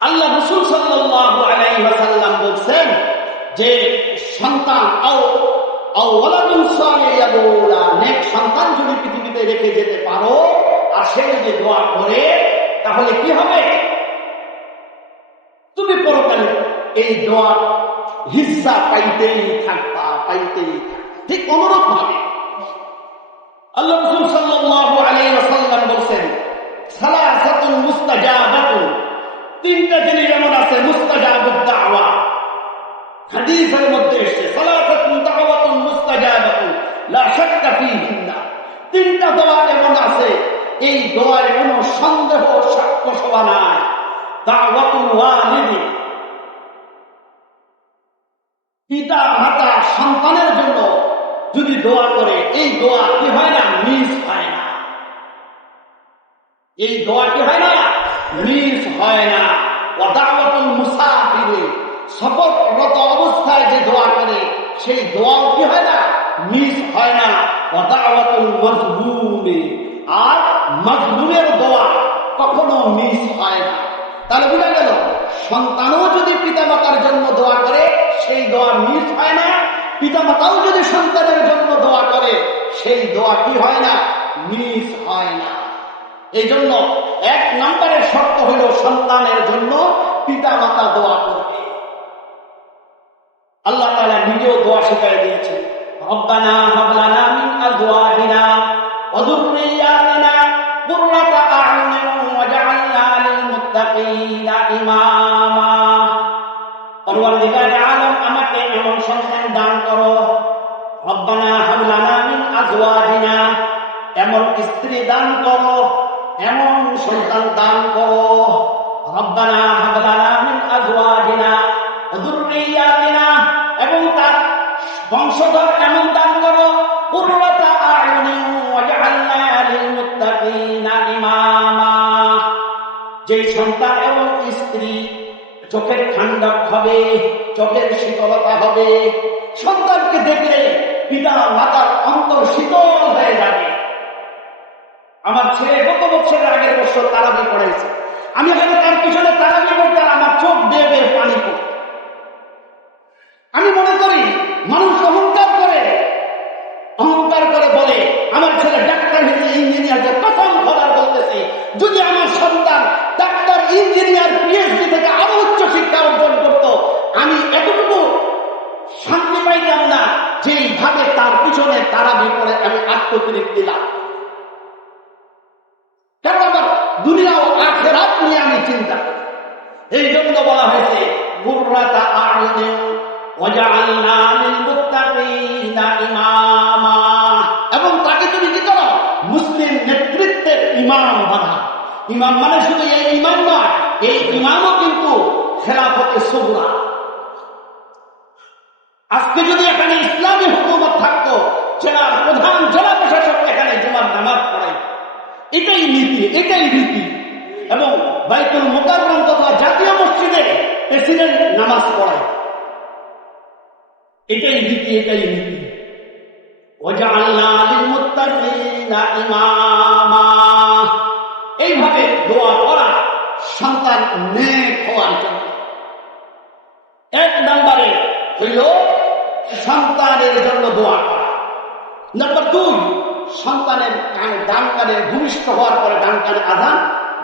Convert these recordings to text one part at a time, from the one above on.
আল্লাহ রাসূল সাল্লাল্লাহু আলাইহি ওয়াসাল্লাম বলছেন যে সন্তান ওয়ালাদুন সালিহুন, নেক সন্তান যদি পৃথিবীতে রেখে যেতে পারো আর সে যদি দোয়া করে তাহলে কি হবে? তুমি পরকালে এই দোয়ার হিস্সা পাইতেই থাকবা। ঠিক অনুরূপ ভাবে আল্লাহ রাসূল সাল্লাল্লাহু আলাইহি ওয়াসাল্লাম বলছেন সালাসাতুন মুস্তাজাবাতুন, তিনটা জিনিস এমন আছে মুস্তাজাবুদ দাওয়া। হাদিসের মধ্যে এসেছে সালাসাতুন দাওয়াতুন মুস্তাজাবাতুন লা শাক্কা ফীহিন্না, তিনটা দোয়া এমন আছে এই দোয়ার কোনো সন্দেহ সাক্ষ্য শোভা নাই। দাওয়াতুল ওয়ালিদি, পিতা মাতা সন্তানের জন্য যদি দোয়া করে এই দোয়া কি হয় না? মিস হয় না। এই দোয়া কি হয় না? মিস হয় না। ওয়া দাওয়াতুল মুসাফিরি, সফররত অবস্থায় যে দোয়া করে সেই দোয়াও কি হয় না? মিস হয় না। ওয়া দাওয়াতুল মাজলুমি, আর মাজলুমের দোয়া কখনো মিস হয় না। তাহলে বুঝা গেল সন্তানও যদি পিতামাতার জন্য দোয়া করে সেই দোয়া মিস হয় না, পিতামাতাও যদি সন্তানের জন্য দোয়া করে সেই দোয়া কি হয় না? মিস হয় না। এই জন্য এক নম্বরের শর্ত হল সন্তানের জন্য পিতামাতা দোয়া করবে। আল্লাহ তাআলা নিজেও দোয়া শিখিয়ে দিয়েছেন, রব্বানা হাব লানা মিন আজওয়াজিনা ওয়া যুররিয়াতিনা কুররাতা আ'য়ুনিন ওয়াজআলনা লিল মুত্তাকিনা ইমামা। পরওয়ারদিগারে আলম, আমাকে এমন সন্তান দান করো। রব্বানা হাব লানা মিন আজওয়াজিনা, এমন স্ত্রী দান করো, এমন সন্তান দান করো। রব্বানা হাব লানা মিন আজওয়াজিনা ওয়া যুররিয়াতিনা, এবং তার বংশধর এমন দান করো কুররাতা আ'য়ুনিন ওয়াজআলনা লিল মুত্তাকিনা ইমামা, যে সন্তান এবং স্ত্রী চোখের ঠান্ডক হবে, চোখের শীতলতা হবে। সন্তানকে দেখলে পিতা মাতার অন্তর শীতল হয়ে যাবে। আমার ছেলে গত বছরের আগের বছর তারাবি পড়াইছে, আমি হয়তো তার পিছনে তারাবি পড়তে আর আমার চোখ দিয়ে বেয়ে পানি পড়ে। আমি মনে করি মানুষ অহংকার করে বলে আমার ছেলে ডাক্তার হয়েছে, ইঞ্জিনিয়ার, প্রথম খবর বলতেছি যদি আমার সন্তান ডাক্তার, ইঞ্জিনিয়ার, পিএইচডি থেকে আরো উচ্চ শিক্ষা অর্জন করত, আমি এতটুকু শান্তি পাইতাম না যেইভাবে তার পিছনে তারাবি করে আমি আত্মতৃপ্তি দিলাম। কারণ আমার দুনিয়া ও আখিরাত নিয়ে আমি চিন্তা করি। এই জন্য বলা হয়েছে কুররাতা আ'য়ুনিন ওয়াজআলনা লিল মুত্তাকিনা ইমামা, এবং তাকে তুমি কি করো? মুসলিম নেতৃত্বের ইমাম বানাও। ইমাম মানে শুধু এই ইমাম নয়, এই ইমামও কিন্তু খেলাফতে সুগরা। আজকে যদি এখানে ইসলামী হুকুমত থাকতো, জেলার প্রধান জেলা প্রশাসক এখানে জুমার নামাজ পড়াই, এটাই নীতি, এটাই রীতি। এবং বাইতুল মুকাররম তথা জাতীয় মসজিদে প্রেসিডেন্ট নামাজ পড়ায়, এটাই রীতি, এটাই নীতি। ওয়াজআলনা লিল মুত্তাকিনা ইমামা, এইভাবে দোয়া করা সন্তান নেক হওয়ার জন্য। এক নম্বরে হইল সন্তানের জন্য দোয়া করা। নাম্বার 2, সন্তানের ডান কানে ভূমিষ্ঠ হওয়ার পরে ডান কানে আযান,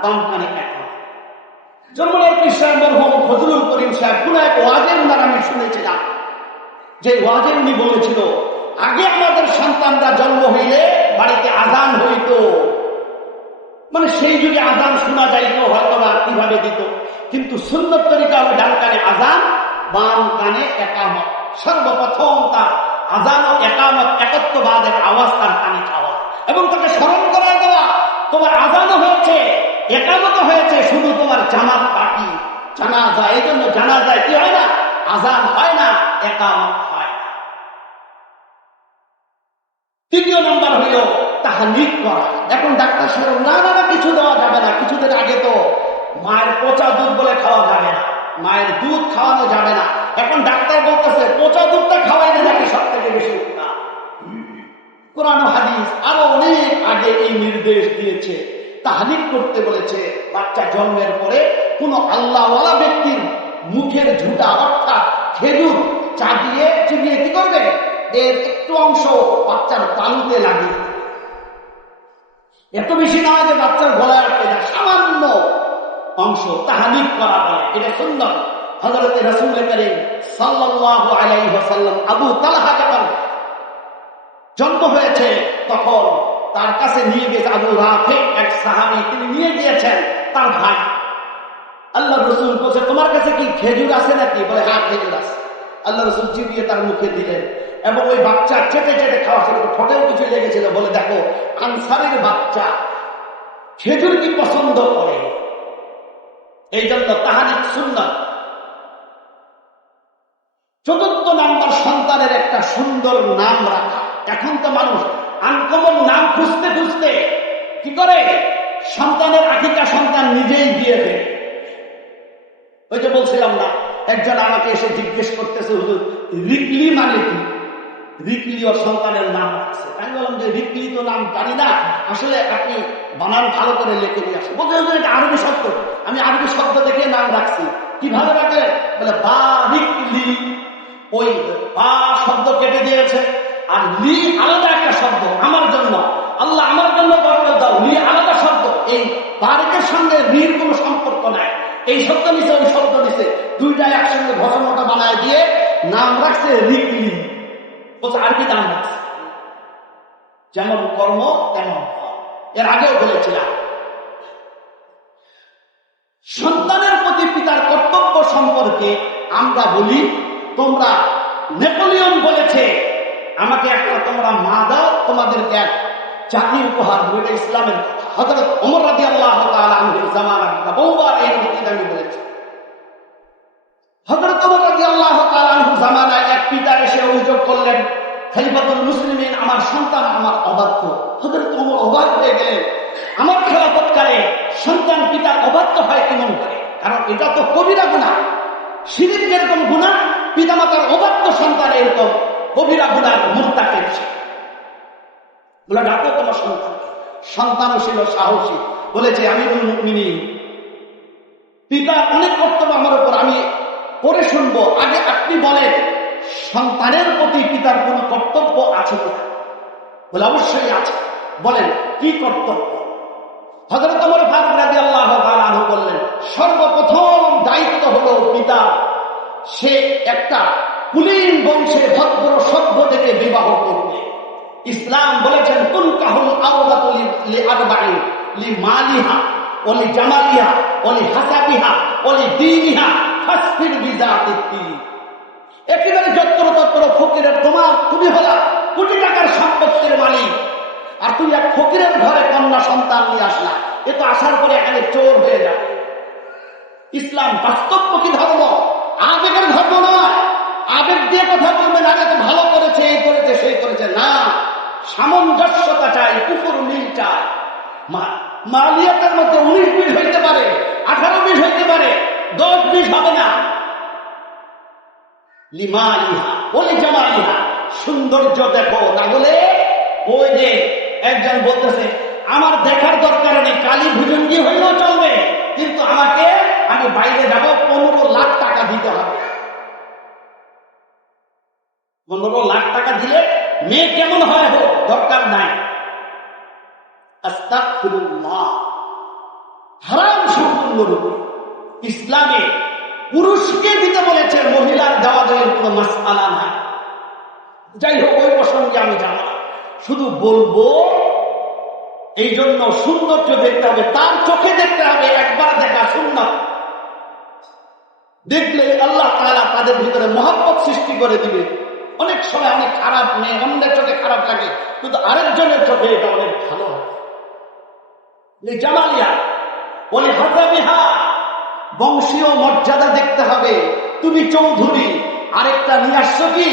বাম কানে একাম। জন্মলাল কৃষ্ণ মরহুম ফজলুল করিম সাহেব কোন এক ওয়াজের উনার আমি শুনেছিলাম, যে ওয়াজের উনি বলেছিল আগে আমাদের সন্তানরা জন্ম হইলে বাড়িতে আযান হইতো, মানে সেই যুগে আযান শোনা যাইতো, হয়তো বা কিভাবে দিত, কিন্তু সুন্নত তরিকা হলো ডান কানে আযান, বাম কানে একামত। সর্বপ্রথম তার আযান ও একামত একত্ববাদের আওয়াজ তার কানে খাওয়া এবং তাকে স্মরণ করা দেওয়া, তোমার আযানও হয়েছে, একামত হয়েছে, শুধু তোমার জামাত বাকি, জানাজা। এই জন্য জানাজায় কি হয় না? আযান হয় না, একামত হয় না। 3 নম্বর হইল তাহনিক করা। এখন ডাক্তার সাহেব না কিছু দেওয়া যাবে না, কিছুদিন আগে তো মায়ের পচা দুধ বলে খাওয়া যাবে না, মায়ের দুধ খাওয়ানো যাবে না। এখন ডাক্তার বলতেছে পচা দুধটা খাওয়াইলে নাকি সব থেকে বেশি উপকার। কোরআন হাদিস আরো অনেক আগে এই নির্দেশ দিয়েছে, তাহনিক করতে বলেছে। বাচ্চা জন্মের পরে কোন আল্লাহওয়ালা ব্যক্তির মুখের ঝুটা অর্থাৎ খেজুর চাটিয়ে চিবিয়ে কি করবে, এর একটু অংশ বাচ্চার তালুতে লাগে, এত বেশি নয় যে বাচ্চার গলায় আটকে যায়, সামান্য অংশ তাহলিক করা বলে, এটা সুন্দর। হযরত রাসূল করিম সাল্লাল্লাহু আলাইহি ওয়াসাল্লাম আবু তালহা যখন জন্ম হয়েছে তখন তার কাছে নিয়ে গেছে আবু রাফি, এক সাহাবী, তিনি নিয়ে গিয়েছেন তার ভাই। আল্লাহ রসুল বলছে, তোমার কাছে কি খেজুর আছে নাকি? বলে, হ্যাঁ খেজুর আছে। আল্লাহ রসুল চিবিয়ে তার মুখে দিলেন এবং ওই বাচ্চা চেটে চেটে খাওয়া শুরু, ঠোঁটেও কিছু লেগেছিল। বলে, দেখো আনসারের বাচ্চা খেজুর কি পছন্দ করে, এই জন্য তাহলিক সুন্নাত। চতুর্থ নাম্বার, সন্তানের একটা সুন্দর নাম রাখা। এখন তো মানুষ আনকমন নাম খুঁজতে খুঁজতে কি করে, সন্তানের আকিকা সন্তান নিজেই দিয়ে দেয়। ওই যে বলছিলাম না, একজন আমাকে এসে জিজ্ঞেস করতেছে, হুজুর রিকলি মানে কি? রিকলি ওর সন্তানের নাম রাখছে। আমি বললাম যে রিকলি তো নাম জানি না, আসলে আপনি বানান ভালো করে লিখে নিয়ে আসেন। বলতে হুজুর এটা আরবি শব্দ, আমি আরবি শব্দ দেখে নাম রাখছি। কিভাবে রাখে? বলে বা রিকলি, ওই বা শব্দ কেটে দিয়েছে, আর লি আলাদা একটা শব্দ আমার জন্য, আল্লাহ আমার জন্য বরকত দাও, লি আলাদা শব্দ। এই বারিকের সঙ্গে রির কোনো সম্পর্ক নাই, এই শব্দ নিচে ওই শব্দ নিচে, দুইটাই একসঙ্গে ঘটনাটা বানায় দিয়ে নাম রাখছে রিকলি। বলছে আরবি নাম রাখছে, যেমন কর্ম তেমন ফল। এর আগেও বলেছিলাম সন্তানের প্রতি পিতার কর্তব্য সম্পর্কে আমরা বলি, তোমরা, নেপোলিয়ন বলেছে আমাকে একটা তোমরা মা দাও, তোমাদেরকে এক চাকরি উপহার দেবো, এটা ইসলামের কথা। হযরত ওমর রাদিয়াল্লাহু তাআলা আনহুর জামানায় বহুবার এই নীতি আমি বলেছি। হযরত ওমর রাদিয়াল্লাহু তাআলা আনহুর জামানায় এক পিতা এসে অভিযোগ করলেন, খলিফাতুল মুসলিমিন, আমার সন্তান আমার অবাধ্য। হযরত ওমর অবাক হয়ে গেলেন, আমার খেলাফতকালে সন্তান পিতার অবাধ্য হয় কেমন করে? কারণ এটা তো কবিরা গুনাহ, শিরক যেরকম গুনাহ, পিতামাতার অবাধ্য সন্তান এরকম কবিরা গুনার মুরতাকিব। বলে, ডাকো তোমার সন্তানকে। সন্তানও ছিল সাহসী, বলেছে আমিরুল মুমিনিন, পিতার অনেক কর্তব্য আমার উপর, আমি পরে শুনবো, আগে আপনি বলেন সন্তানের প্রতি পিতার কোন কর্তব্য আছে কিনা? বলে অবশ্যই আছে। বলেন কি কর্তব্য? হযরত ওমর ফারুক রাদিয়াল্লাহু তাআলা আনহু বললেন, সর্বপ্রথম দায়িত্ব হলো পিতা, সে একটা কুলীন বংশে ভদ্র সভ্য থেকে বিবাহ করবে। ইসলাম বলেছেন তুনকাহুল আওলাদু লিআরবাঈন, লিমালিহা ওয়া লিজামালিহা ওয়া লিহাসাবিহা ওয়া লিদীনিহা ফাসফির বিযাতিদ দীন। একেবারে যত্র ফকিরের, তুমি হলা কোটি টাকার সম্পত্তির মালিক, আর তুমি এক ফকিরের ঘরে কন্যা সন্তান নিয়ে আসলা, এ তো আসার পরে এখানে চোর হয়ে যাবে। ইসলাম বাস্তবমুখী ধর্ম, আবেগের ধর্ম নয়। আবেগ দিয়ে কথা বলবেন, আগে তো ভালো করেছে, এই করেছে সেই করেছে, না, সামঞ্জস্যতা চাই, কুকুর মিল চাই। মালিয়াতের মধ্যে 19-20 হইতে পারে, 18-20 হইতে পারে, 10-20 হবে না। লিমালিহা বলি জামালিহা, সৌন্দর্য দেখো, না বলে ওই যে একজন বলতেছে আমার দেখার দরকার নেই, কালী ভুজঙ্গি হইলেও চলবে, কিন্তু আমাকে, আমি বাইরে যাব 15 লাখ টাকা দিতে হবে। 15 লাখ টাকা দিলে মেয়ে কেমন হয় হোক, দরকার নাই। আস্তাগফিরুল্লাহ, হারাম সম্পূর্ণরূপে। ইসলামে পুরুষকে দিতে বলেছে, মহিলার দেওয়া দেওয়ার কোনো মাসআলা নাই। যাই হোক, ওই প্রসঙ্গে আমি জানা, শুধু বলবো এই জন্য সৌন্দর্য দেখতে হবে, তার চোখে দেখতে হবে, একবার দেখা সুন্নাত। দেখলে আল্লাহ তাআলা তাদের ভিতরে মহব্বত সৃষ্টি করে দিবে। অনেক সময় অনেক খারাপ মেয়ে, অন্যের চোখে খারাপ লাগে, কিন্তু আরেকজনের চোখে এটা অনেক ভালো হয়। জামালিয়া বলে হাসাবিহা, বংশীয় মর্যাদা দেখতে হবে। তুমি চৌধুরী, আরেকটা নিয়ে আসছো কি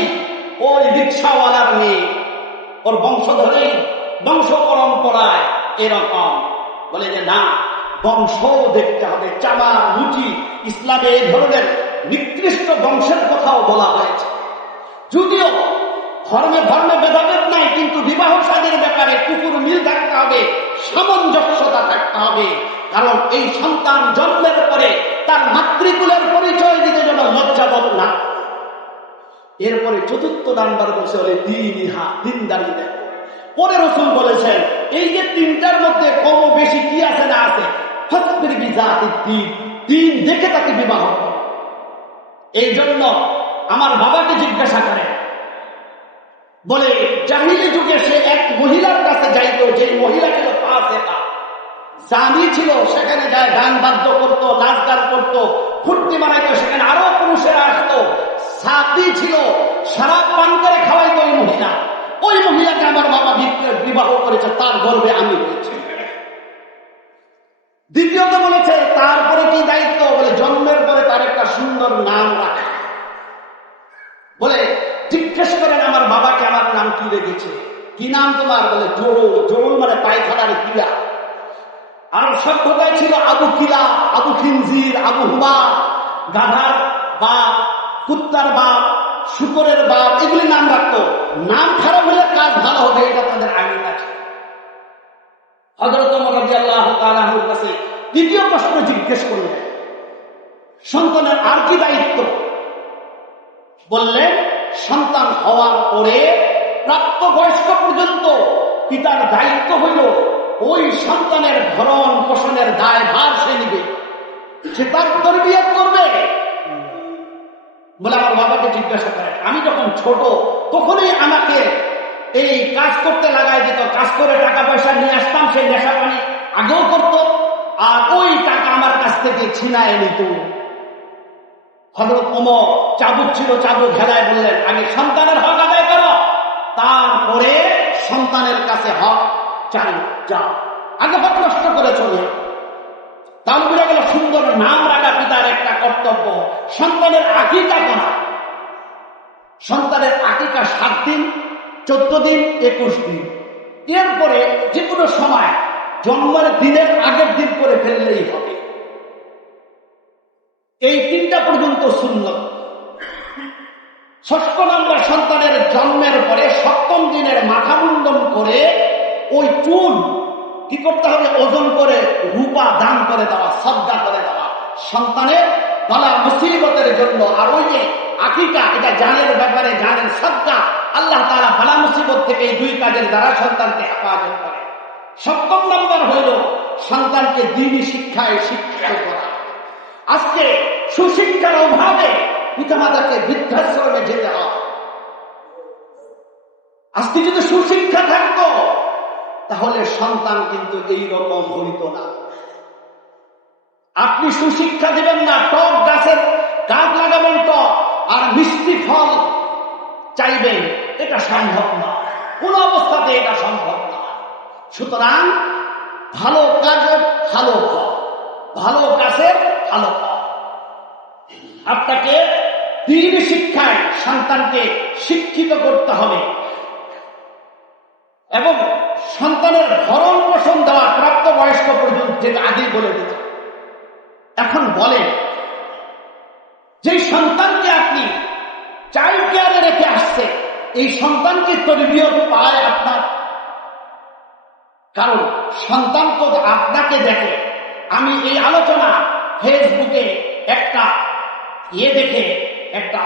ওই রিক্সাওয়ালার মেয়ে, ওর বংশ ধরেই, বংশ পরম্পরায় এরকম। বলে যে না, বংশ দেখতে হবে, চামা রুচি। ইসলামে এই ধরনের নিকৃষ্ট বংশের কথাও বলা হয়েছে। যদিও ধর্মে ভেদাভেদ নাই, কিন্তু বিবাহ শাদীর ব্যাপারে কুকুর মিল থাকতে হবে, সামঞ্জস্যতা থাকতে হবে। কারণ এই সন্তান জন্মের পরে এরপরে চতুর্থ নাম্বার বলছে বলে দিনদারি দেখো। পরে রাসূল বলেছেন এই যে তিনটার মধ্যে কম বেশি কি আছে না আছে, ফাসবির বিযাতিদ দিন দেখে তাকে বিবাহ করো। এই জন্য আমার বাবাকে জিজ্ঞাসা করে বলে জাহিলি যুগে সে এক মহিলার কাছে যাইতো, যে মহিলা ছিল ফাসিকা, জানি ছিল, সেখানে যায় গান বাদ্য করতো, নাচ গান করতো, ফুর্তি বানাইতো, সেখানে আরো পুরুষেরা আসতো। সাথী ছিল, শরাব পান করে খাওয়াইতো ওই মহিলা। ওই মহিলাকে আমার বাবা বিবাহ করেছে, তার গর্ভে আমি হয়েছি। দ্বিতীয়ত বলেছে তারপরে কি দায়িত্ব, বলে জন্মের পরে তার একটা সুন্দর নাম রাখা। বলে জিজ্ঞেস করেন আমার বাবাকে আমার নাম কি রেখেছে, কি নাম তোমার, বলে জোরুল। জোরুল মানে পায়খানার কিলা। আর সভ্যতায় ছিল আবু কিলা, আবু খিনজির, আবু হুবা, গাধার বাপ, কুত্তার বাপ, শুকরের বাপ, এগুলি নাম রাখতো। নাম খারাপ হলে কাজ ভালো হবে, এটা তাদের আইন আছে। হযরত ওমর রাদিয়াল্লাহু তাআলা আনহুর কাছে দ্বিতীয় প্রশ্ন জিজ্ঞেস করলেন সন্তানের আর কি দায়িত্ব। বললেন সন্তান হওয়ার পরে প্রাপ্তবয়স্ক পর্যন্ত পিতার দায়িত্ব হইল ওই সন্তানের ভরণ পোষণের দায়ভার সে নিবে, সে তার তরবিয়ত করবে। বলে আমার বাবাকে জিজ্ঞাসা করেন আমি যখন ছোট তখনই আমাকে এই কাজ করতে লাগাই দিত, কাজ করে টাকা পয়সা নিয়ে আসতাম, সেই নেশা পানি আগেও করতো, আর ওই টাকা আমার কাছ থেকে ছিনায় নিত। হযরত ওমর চাবুক ছিল, চাবুক হেলায় বললেন আগে সন্তানের হক আদায় করো, তারপরে সন্তানের কাছে হক চাই যাও, আগে হক নষ্ট করে চলে। তাহলে বুঝা গেল সুন্দর নাম রাখা পিতার একটা কর্তব্য। সন্তানের আকিকা করা, সন্তানের আকিকা 7 দিন, 14 দিন, 21 দিন। এরপরে যে কোনো সময় জন্মের দিনের আগের দিন করে ফেললেই হবে। এই 3টা পর্যন্ত সুন্নত। 6 নম্বর সন্তানের জন্মের পরে 7ম দিনের মাথা মুন্ডন করে ওই চুল কি করতে হবে, ওজন করে রূপা দান করে দেওয়া, সদকা করে দেওয়া সন্তানের বালা মুসিবতের জন্য। আর ওই যে আকিকা, এটা জানের ব্যাপারে, জানের সদকা। আল্লাহ তাআলা বালা মুসিবত থেকে এই 2 কাজের দ্বারা সন্তানকে হেফাজত করে। 7ম নম্বর হইল সন্তানকে দ্বীনি শিক্ষায় শিক্ষিত করা। আজকে সুশিক্ষার অভাবে পিতামাতাকে বৃদ্ধাশ্রমে যেতে হয়। আজকে যদি সুশিক্ষা থাকতো তাহলে সন্তান কিন্তু এই রকম হইত না। আপনি সুশিক্ষা দিবেন না, টক গাছের গাছ লাগাবেন টক, আর মিষ্টি ফল চাইবেন, এটা সম্ভব না, কোন অবস্থাতে এটা সম্ভব না। সুতরাং ভালো কাজের ভালো ফল, ভালো কাজের ভালো ফল। আপনাকে দ্বীন শিক্ষায় সন্তানকে শিক্ষিত করতে হবে এবং সন্তানের ভরণ পোষণ দেওয়া প্রাপ্তবয়স্ক পর্যন্ত, যেটা আগে বলে দিত। এখন বলেন যে সন্তানকে আপনি চাইল্ড কেয়ারে রেখে আসছে, এই সন্তানকে তরবিয়ত পায় আপনার, কারণ সন্তান তো আপনাকে দেখে। আমি এই আলোচনা ফেসবুকে একটা দেখে, একটা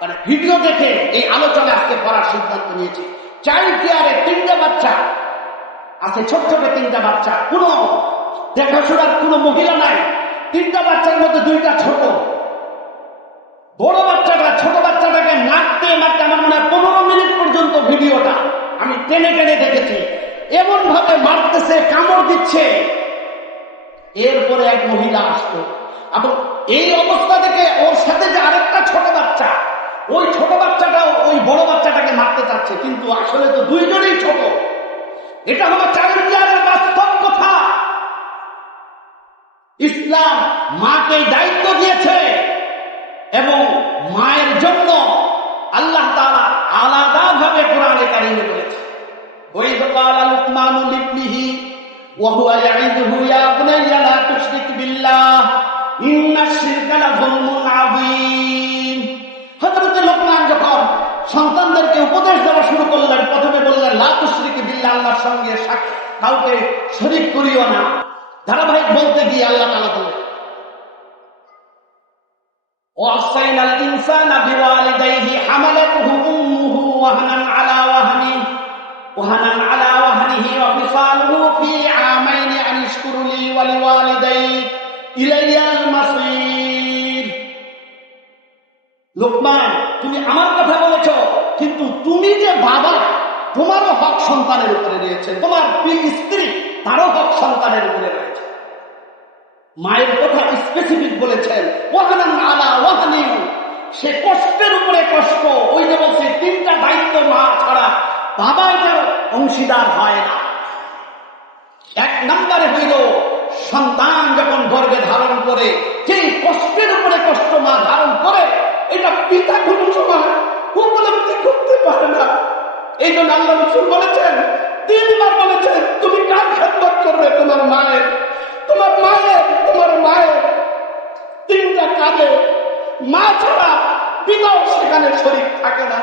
মানে ভিডিও দেখে এই আলোচনা আজকে করার সিদ্ধান্ত নিয়েছি। চাইল্ড কেয়ারে 3টা বাচ্চা আছে, ছোট ছোট 3টা বাচ্চা, কোনো দেখাশোনার কোনো মহিলা নাই। 3টা বাচ্চার মধ্যে 2টা ছোট। বড় বাচ্চাটা ছোট বাচ্চাটাকে মারতে মারতে আমার মনে হয় 15 মিনিট পর্যন্ত ভিডিওটা আমি টেনে টেনে দেখেছি। এমন ভাবে মারতেছে, কামড় দিচ্ছে। এরপরে এক মহিলা আসতো এবং এই অবস্থা থেকে ওর সাথে যে আরেকটা ছোট বাচ্চা, ওই ছোট বাচ্চাটাও ওই বড় বাচ্চাটাকে মারতে চাচ্ছে, কিন্তু আসলে তো 2 জনেই ছোট। এটা হলো চাইল্ড কেয়ারের বাস্তব কথা। ইসলাম মাকে দায়িত্ব দিয়েছে এবং মায়ের জন্য আল্লাহ তাআলা আলাদাভাবে কোরআনে কারিমে বলেছে, ওয়াইদ ক্বালা লুকমানু লিবনিহি ওয়া হুয়া ইয়াইদুহু ইয়া বুনাইয়া লা তুশরিক বিল্লাহ ইন্নাশ শিরকা লাযুলমুন আযীম। হযরত লোকমান যখন সন্তানদেরকে উপদেশ দেওয়া শুরু করলেন, প্রথমে বললেন লা তুশরিক বিল্লাহ, আল্লাহর সঙ্গে কাউকে শরীক করিও না। ধারাবাহিক বলতে গিয়ে আল্লাহ তাআলা বলেন ووصينا الإنسان بوالديه حملته أمه وهنا على وهنه وفصاله في عامين أن اشكر لي ولوالديك إلي المصير. লোকমান, তুমি আমার কথা বলেছ, কিন্তু তুমি যে বাবা, তোমারও হক সন্তানের উপরে রয়েছে, তোমার স্ত্রী তারও হক সন্তানের উপরে রয়েছে। মায়ের কথা স্পেসিফিক বলেছেন, ওয়াহানান আলা ওয়াহানিন, সে কষ্টের উপরে কষ্ট। ওই যে বলছে তিনটা দায়িত্ব মা ছাড়া বাবা এটার অংশীদার হয় না। এক নম্বরে হইল সন্তান যখন গর্ভে ধারণ করে, যে কষ্টের উপরে কষ্ট মা ধারণ করে, এটা পিতা কোন সময় উপলব্ধি করতে পারে না। এই জন্য আল্লাহ রাসূল বলেছেন, 3 বার বলেছেন, তুমি কার খেদমত করবে? তোমার মায়ের। 3টা কাজে মা ছাড়া পিতাও সেখানে শরীক থাকে না।